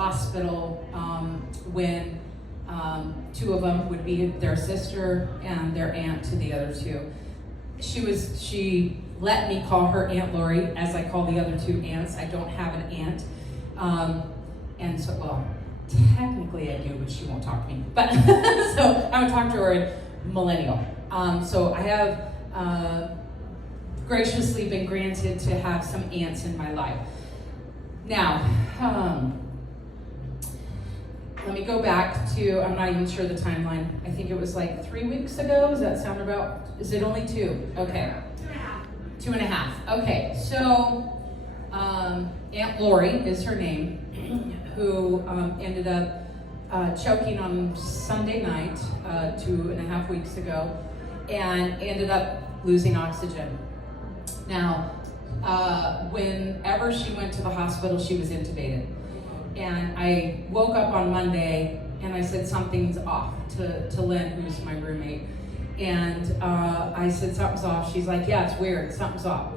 hospital when two of them would be their sister and their aunt to the other two. She let me call her Aunt Lori, as I call the other two aunts. I don't have an aunt. And so, well, technically I do, but she won't talk to me. But so I would talk to her in millennial. So I have graciously been granted to have some aunts in my life. Now, let me go back to, I'm not even sure the timeline. I think it was like 3 weeks ago. Does that sound about, is it only 2? Okay. 2.5. Okay, so Aunt Lori is her name, who ended up choking on Sunday night 2.5 weeks ago and ended up losing oxygen. Now, whenever she went to the hospital, she was intubated. And I woke up on Monday and I said, something's off to Lynn, who's my roommate. And I said, something's off. She's like, yeah, it's weird, something's off.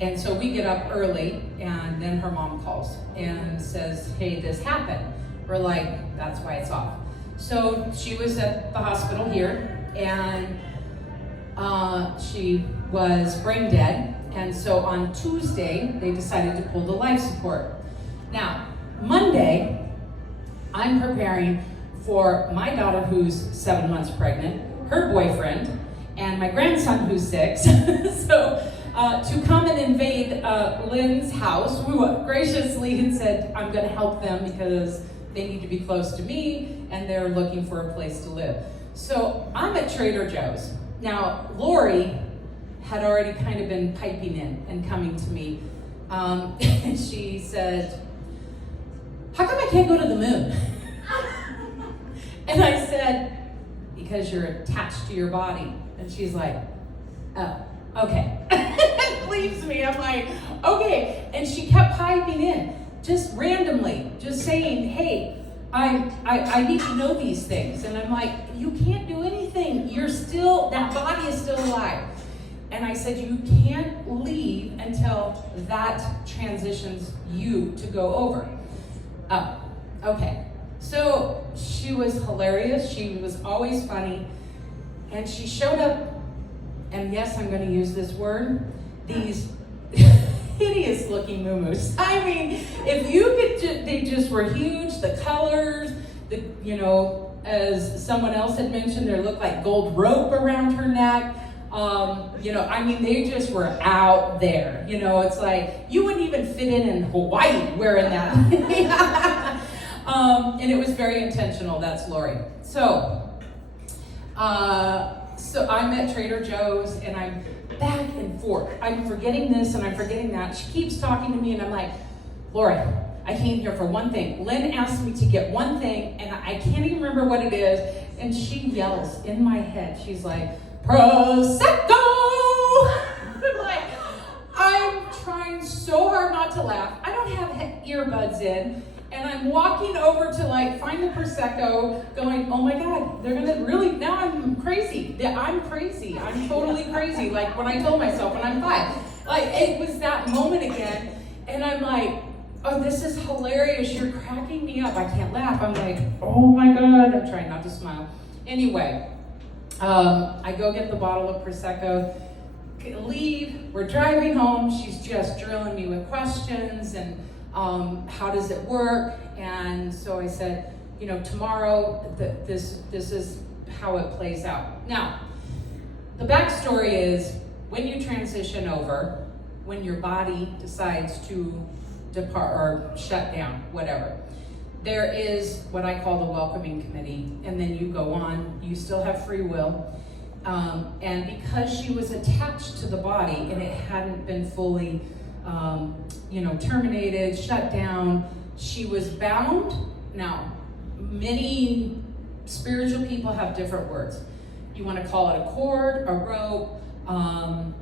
And so we get up early, and then her mom calls and says, hey, this happened. We're like, that's why it's off. So she was at the hospital here, and she was brain dead. And so on Tuesday, they decided to pull the life support. Now, Monday, I'm preparing for my daughter who's 7 months pregnant, her boyfriend, and my grandson who's 6. So to come and invade Lynn's house, who graciously had said, I'm going to help them because they need to be close to me and they're looking for a place to live. So I'm at Trader Joe's. Now, Lori had already kind of been piping in and coming to me. And she said, how come I can't go to the moon? And I said, because you're attached to your body. And she's like, oh, okay. Leaves me. I'm like, okay. And she kept piping in, just randomly, just saying, hey, I need to know these things. And I'm like, you can't do anything. You're still, that body is still alive. And I said, you can't leave until that transitions you to go over. Oh, okay. So she was hilarious. She was always funny. And she showed up, and yes, I'm going to use this word, these hideous looking muumuus. I mean, if you could, they just were huge, the colors, as someone else had mentioned, there looked like gold rope around her neck. I mean, they just were out there. It's like, you wouldn't even fit in Hawaii wearing that. And it was very intentional. That's Lori. So I'm at Trader Joe's, and I'm back and forth. I'm forgetting this and I'm forgetting that. She keeps talking to me, and I'm like, Lori, I came here for one thing. Lynn asked me to get one thing, and I can't even remember what it is. And she yells in my head. She's like, Prosecco! I'm trying so hard not to laugh. I don't have earbuds in. And I'm walking over to find the Prosecco, going, oh my God, they're gonna really, now I'm crazy. I'm crazy. I'm totally crazy. Like when I told myself when I'm 5. It was that moment again. And I'm like, oh, this is hilarious. You're cracking me up. I can't laugh. I'm like, oh my God. I'm trying not to smile. Anyway, I go get the bottle of Prosecco, leave. We're driving home. She's just drilling me with questions and how does it work? And so I said, tomorrow this is how it plays out. Now, the backstory is when you transition over, when your body decides to depart or shut down, whatever, there is what I call the welcoming committee, and then you go on. You still have free will. And because she was attached to the body and it hadn't been fully terminated, shut down, she was bound. Now, many spiritual people have different words. You want to call it a cord, a rope, an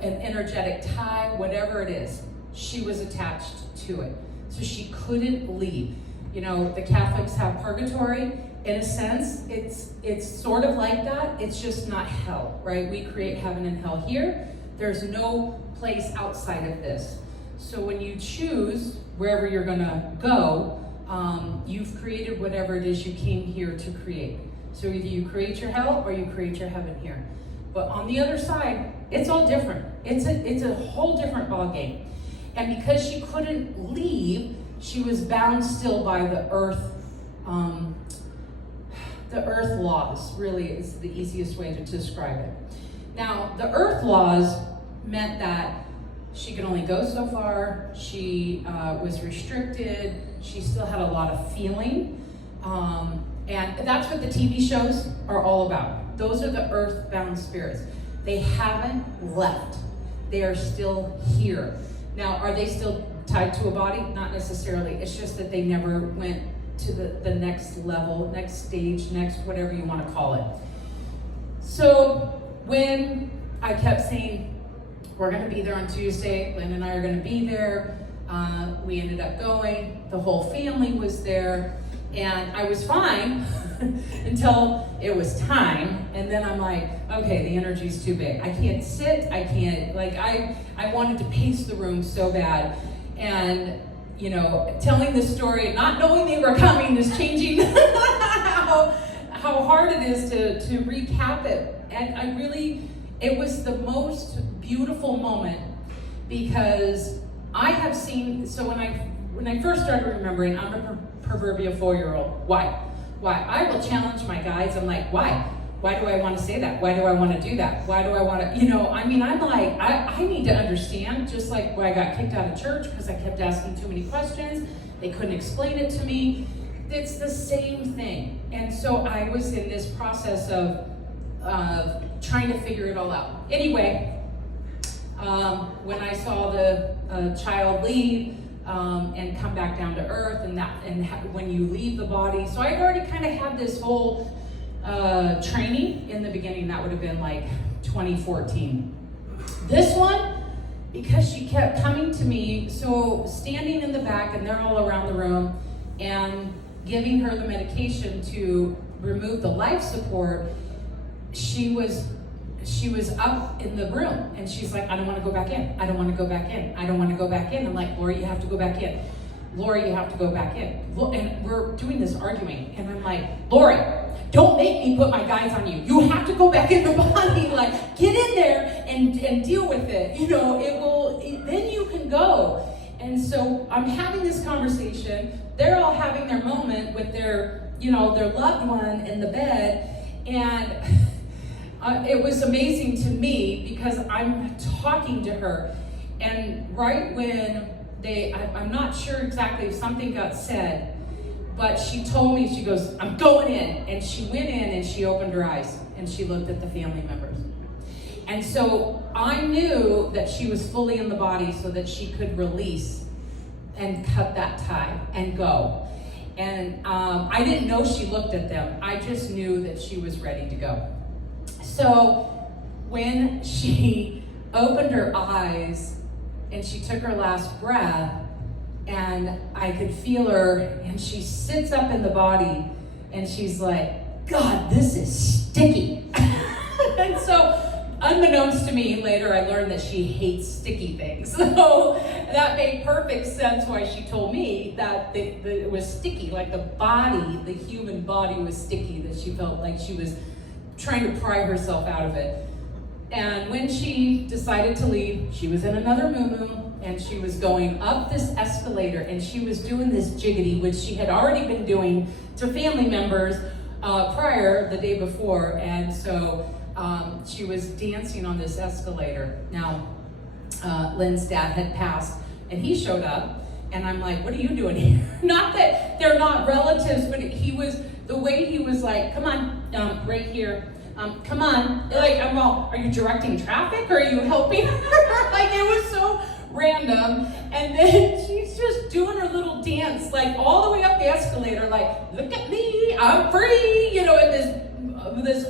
energetic tie, whatever it is. She was attached to it. So she couldn't leave. The Catholics have purgatory. In a sense, it's sort of like that. It's just not hell, right? We create heaven and hell here. There's no place outside of this. So when you choose wherever you're gonna go, you've created whatever it is you came here to create. So either you create your hell or you create your heaven here. But on the other side, it's all different. It's a whole different ballgame. And because she couldn't leave, she was bound still by the earth laws, really is the easiest way to describe it. Now, the earth laws meant that she could only go so far, she was restricted, she still had a lot of feeling, and that's what the TV shows are all about. Those are the earthbound spirits. They haven't left. They are still here. Now, are they still tied to a body? Not necessarily. It's just that they never went to the next level, next stage, next whatever you want to call it. So when I kept saying, we're going to be there on Tuesday, Lynn and I are going to be there, we ended up going, the whole family was there, and I was fine until it was time, and then I'm like, okay, the energy's too big. I can't sit, I can't, like, I wanted to pace the room so bad, and you know, telling the story, not knowing they were coming is changing how hard it is to recap it. And it was the most beautiful moment, because I have seen, so when I first started remembering, I'm a proverbial 4-year-old. Why? I will challenge my guides. I'm like, why? Why do I want to say that? Why do I want to do that? Why do I want to, I'm like, I need to understand, just like when I got kicked out of church because I kept asking too many questions. They couldn't explain it to me. It's the same thing. And so I was in this process of trying to figure it all out. Anyway, when I saw the child leave and come back down to earth, when you leave the body, so I'd already kind of had this whole training in the beginning. That would have been like 2014. This one, because she kept coming to me, so standing in the back and they're all around the room and giving her the medication to remove the life support, she was up in the room and she's like, I don't want to go back in. I don't want to go back in. I don't want to go back in. I'm like, Lori, you have to go back in. Lori, you have to go back in. And we're doing this arguing, and I'm like, Lori, don't make me put my guys on you. You have to go back in the body. Like, get in there and deal with it. Then you can go. And so I'm having this conversation. They're all having their moment with their loved one in the bed. And it was amazing to me because I'm talking to her. And right when I'm not sure exactly if something got said, but she told me, she goes, I'm going in. And she went in and she opened her eyes and she looked at the family members. And so I knew that she was fully in the body so that she could release and cut that tie and go. And I didn't know she looked at them. I just knew that she was ready to go. So when she opened her eyes and she took her last breath, and I could feel her, and she sits up in the body, and she's like, God, this is sticky. And so, unbeknownst to me, later I learned that she hates sticky things. So that made perfect sense why she told me that it was sticky, like the human body was sticky, that she felt like she was trying to pry herself out of it. And when she decided to leave, she was in another moo-moo, and she was going up this escalator, and she was doing this jiggity, which she had already been doing to family members prior, the day before. And so she was dancing on this escalator. Now, Lynn's dad had passed, and he showed up, and I'm like, what are you doing here? Not that they're not relatives, but the way he was like, come on, right here. Come on, like, well, are you directing traffic or are you helping her? Like, it was so random. And then she's just doing her little dance, like all the way up the escalator, like, look at me, I'm free, in this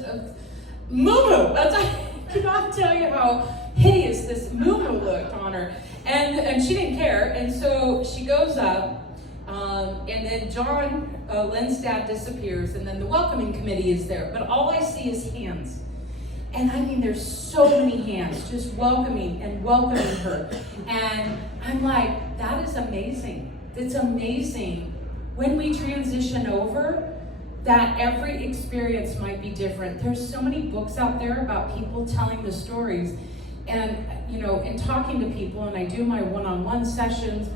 moo-moo. I cannot tell you how hideous this moo-moo looked on her. And she didn't care, and so she goes up, and then John, Lynn's dad, disappears, and then the welcoming committee is there, but all I see is hands. And I mean, there's so many hands just welcoming her. And I'm like, that is amazing. It's amazing when we transition over, that every experience might be different. There's so many books out there about people telling the stories. And, in talking to people, and I do my one-on-one sessions,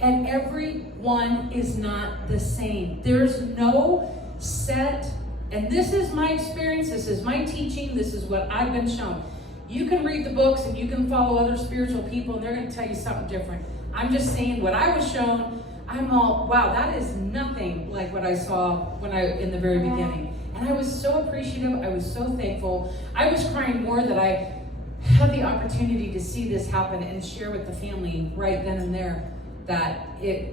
and every one is not the same. There's no set, and this is my experience, this is my teaching, this is what I've been shown. You can read the books and you can follow other spiritual people and they're going to tell you something different. I'm just saying what I was shown. I'm all, wow, that is nothing like what I saw in the very beginning. And I was so appreciative. I was so thankful. I was crying more that I had the opportunity to see this happen and share with the family right then and there that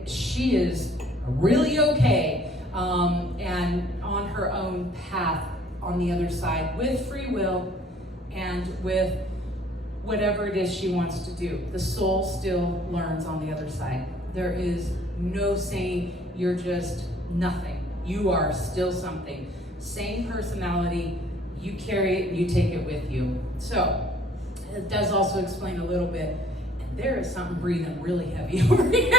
she is really okay and on her own path on the other side with free will and with whatever it is she wants to do. The soul still learns on the other side. There is no saying you're just nothing. You are still something. Same personality, you carry it, you take it with you. So, it does also explain a little bit, and there is something breathing really heavy over here.